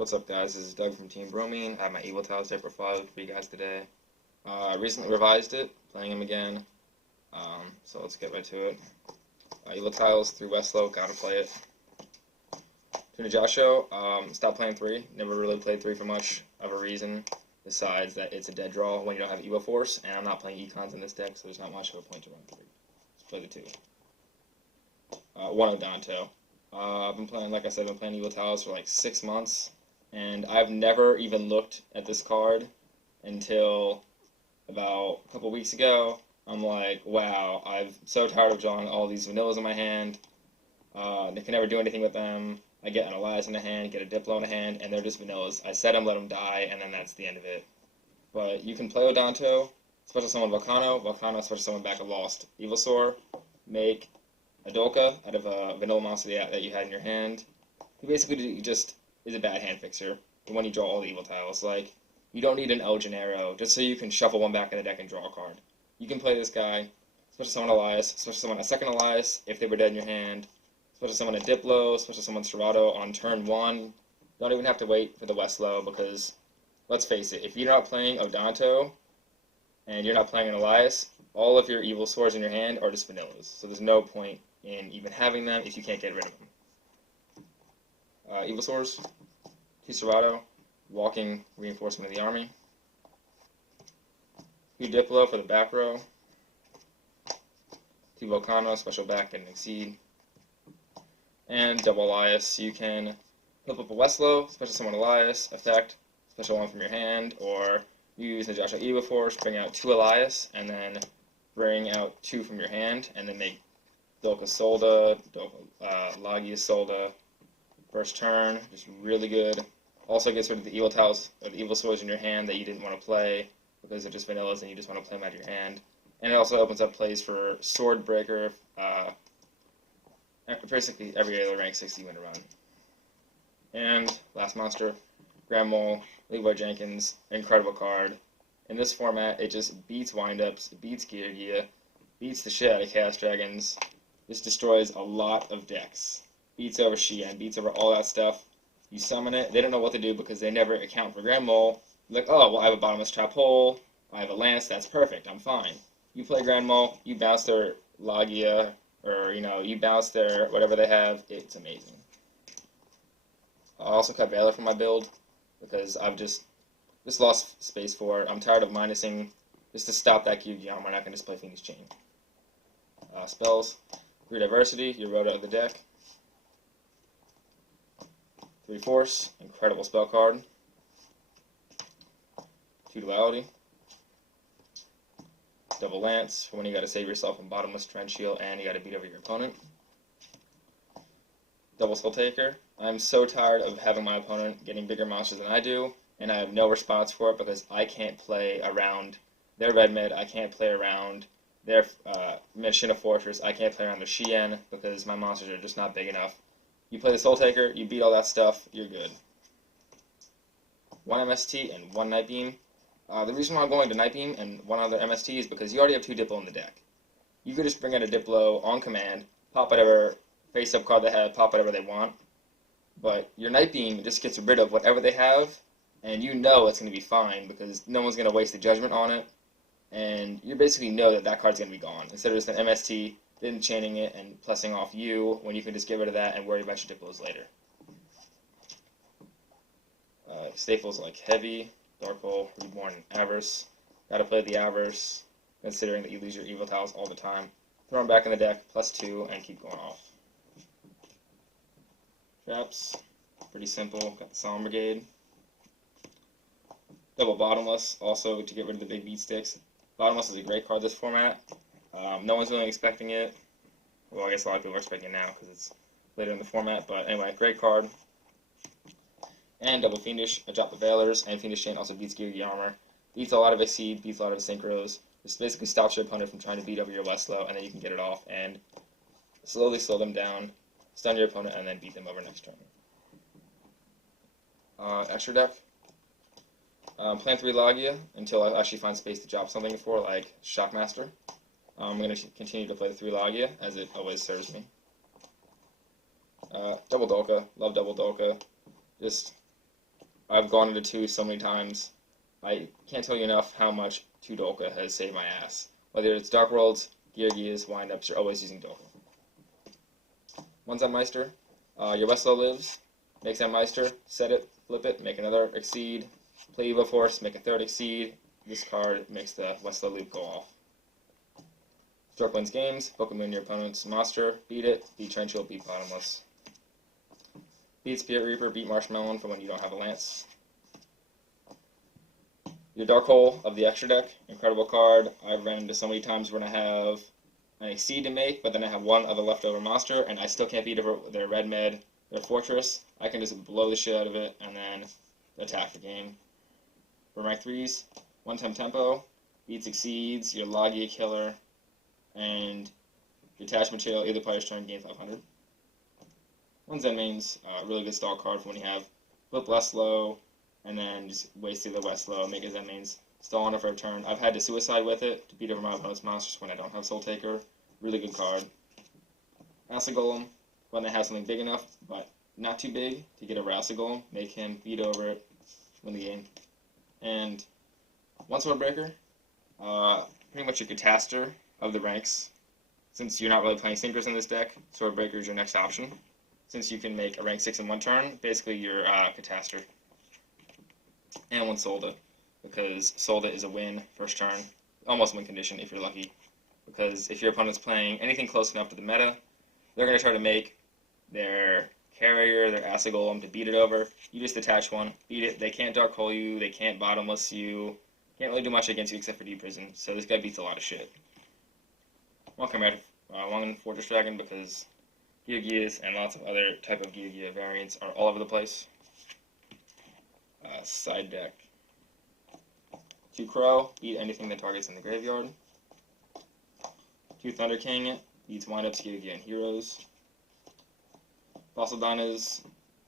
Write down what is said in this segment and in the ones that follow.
What's up, guys? This is Doug from Team Bromine. I have my Evoltiles deck profile for you guys today. I recently revised it, playing him again. So let's get right to it. Evoltiles, 3 Westlow, gotta play it. Tuna Joshua, stopped playing 3. Never really played 3 for much of a reason, besides that it's a dead draw when you don't have Evo Force, and I'm not playing Econs in this deck, so there's not much of a point to run 3. Let's play the 2. 1 Odanto. I've been playing, like I said, I've been playing Evoltiles for like 6 months. And I've never even looked at this card until about a couple weeks ago. I'm like, wow, I'm so tired of drawing all these vanillas in my hand. They can never do anything with them. I get an Elias in the hand, get a Diplo in the hand, and they're just vanillas. I set them, let them die, and then that's the end of it. But you can play Odanto, special summon Volcano, special summon back a Lost Evilsaur, make a Dolka out of a vanilla monster that you had in your hand. You basically just is a bad hand fixer when you draw all the Evoltiles. Like, you don't need an El Gennaro just so you can shuffle one back in the deck and draw a card. You can play this guy, special summon Elias, special summon a second Elias if they were dead in your hand, special summon a Diplo, special summon Serato on turn 1. Don't even have to wait for the Westlow because, let's face it, if you're not playing Odanto and you're not playing an Elias, all of your Evilsaurs in your hand are just vanillas. So there's no point in even having them if you can't get rid of them. Evilsaurs, 2 Serato, walking reinforcement of the army, 2 Diplo for the back row, 2 Volcano, special back and exceed, and double Elias. You can flip up a Westlow, special summon Elias, effect, special 1 from your hand, or use the Joshua Evo Force, bring out 2 Elias, and then bring out 2 from your hand, and then make Dolka Solda, Lagia Solda, first turn, just really good. Also gets rid of the Evoltiles or the Evilsaurs in your hand that you didn't want to play because they're just vanillas and you just want to play them out of your hand. And it also opens up plays for Swordbreaker, basically every other rank 60 win run. And last monster, Grand Mole, Leroy Jenkins, incredible card. In this format, it just beats windups, beats Gear, beats the shit out of Chaos Dragons. This destroys a lot of decks. Beats over Shien, beats over all that stuff. You summon it, they don't know what to do because they never account for Grand Mole. Like, oh, well, I have a Bottomless Trap Hole, I have a Lance, that's perfect, I'm fine. You play Grand Mole, you bounce their Lagia, or, you bounce their whatever they have, it's amazing. I also cut Valor from my build because I've just lost space for it. I'm tired of minusing just to stop that Q-Geom. We're not going to just play Phoenix Chain. Spells, 3 Diversity, you wrote out of the deck. 3 Force, incredible spell card. 2 Duality. Double Lance, for when you gotta save yourself from Bottomless Trench Shield and you gotta beat over your opponent. Double Soul Taker. I'm so tired of having my opponent getting bigger monsters than I do, and I have no response for it because I can't play around their red mid, I can't play around their Mission of Fortress, I can't play around their Shien because my monsters are just not big enough. You play the Soul Taker, you beat all that stuff, you're good. 1 MST and 1 Night Beam. The reason why I'm going to Night Beam and 1 other MST is because you already have 2 Diplo in the deck. You could just bring out a Diplo on command, pop whatever face-up card they have, pop whatever they want, but your Night Beam just gets rid of whatever they have, and you know it's going to be fine because no one's going to waste a judgment on it, and you basically know that that card's going to be gone. Instead of just an MST, then chaining it and plussing off you when you can just get rid of that and worry about your Diplos later. Staples like Heavy, Dark Hole, Reborn, and Avarice. Gotta play the Avarice, considering that you lose your Evoltiles all the time. Throw them back in the deck, +2, and keep going off. Traps, pretty simple. Got the Solemn Brigade. Double Bottomless, also to get rid of the big beat sticks. Bottomless is a great card this format. No one's really expecting it. Well, I guess a lot of people are expecting it now because it's later in the format. But anyway, great card. And Double Fiendish, I drop the Valors, and Fiendish Chain also beats Gear Armor. Beats a lot of Exceed, beats a lot of Synchros. Just basically stops your opponent from trying to beat over your Westlow, and then you can get it off and slowly slow them down, stun your opponent, and then beat them over next turn. Extra deck. Plan 3 Lagia until I actually find space to drop something for, like Shockmaster. I'm going to continue to play the 3 Lagia, as it always serves me. Double Dolka. Love Double Dolka. Just I've gone into 2 so many times. I can't tell you enough how much 2 Dolka has saved my ass. Whether it's Dark Worlds, Gears, windups, you're always using Dolka. 1 Zenmeister. Your Westlow lives. Make Zenmeister. Set it. Flip it. Make another Exceed. Play Evo Force. Make a 3rd Exceed. This card makes the Westlow loop go off. Stroke wins games. Book him in your opponent's monster. Beat it. Beat Trenchel. Beat Bottomless. Beat Spirit Reaper. Beat Marshmallow for when you don't have a Lance. Your Dark Hole of the extra deck. Incredible card. I've ran into so many times when I have an Exceed to make, but then I have 1 other leftover monster, and I still can't beat their Red Med, their Fortress. I can just blow the shit out of it, and then attack the game. For rank 3s, 1 tempo, beats Exceeds, your Logia Killer, and your attachment material, either player's turn, gain 500. 1 Zen mains, really good stall card for when you have flip Westlow, and then just waste the Westlow, make a Zen mains, stall on it for a turn. I've had to suicide with it to beat over my opponent's monsters when I don't have Soul Taker. Really good card. Acid Golem, when they have something big enough, but not too big to get over Acid Golem, make him beat over it, win the game. And 1 Swordbreaker, pretty much your Cataster of the ranks. Since you're not really playing Sinkers in this deck, Swordbreaker is your next option. Since you can make a rank 6 in 1 turn, basically your Cataster. And 1 Solda, because Solda is a win first turn, almost win condition if you're lucky. Because if your opponent's playing anything close enough to the meta, they're going to try to make their carrier, their Acid Golem to beat it over. You just attach 1, beat it. They can't Dark Hole you, they can't Bottomless you, can't really do much against you except for Deep Prison. So this guy beats a lot of shit. 1 Fortress Dragon, because Gears and lots of other type of Gear variants are all over the place. Side deck. 2 Crow, beat anything that targets in the graveyard. 2 Thunder King, beats windups, Gear and heroes. Fossil Dynas,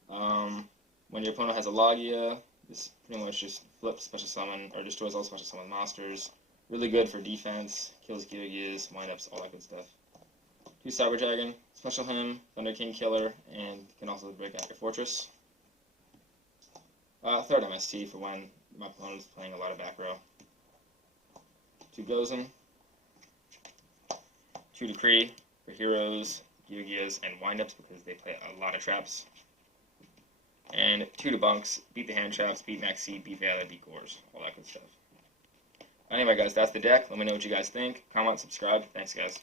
when your opponent has a Logia, this pretty much just flips special summon, or destroys all special summon monsters. Really good for defense, kills Gears, windups, all that good stuff. 2 Cyber Dragon, special him, Thunder King killer, and can also break out your fortress. 3rd MST for when my opponent is playing a lot of back row. 2 Gozen, 2 Decree for heroes, Gears, and windups because they play a lot of traps. And 2 Debunks, beat the hand traps, beat Max Seed, beat Valor, beat Gores, all that good stuff. Anyway guys, that's the deck. Let me know what you guys think. Comment, subscribe. Thanks guys.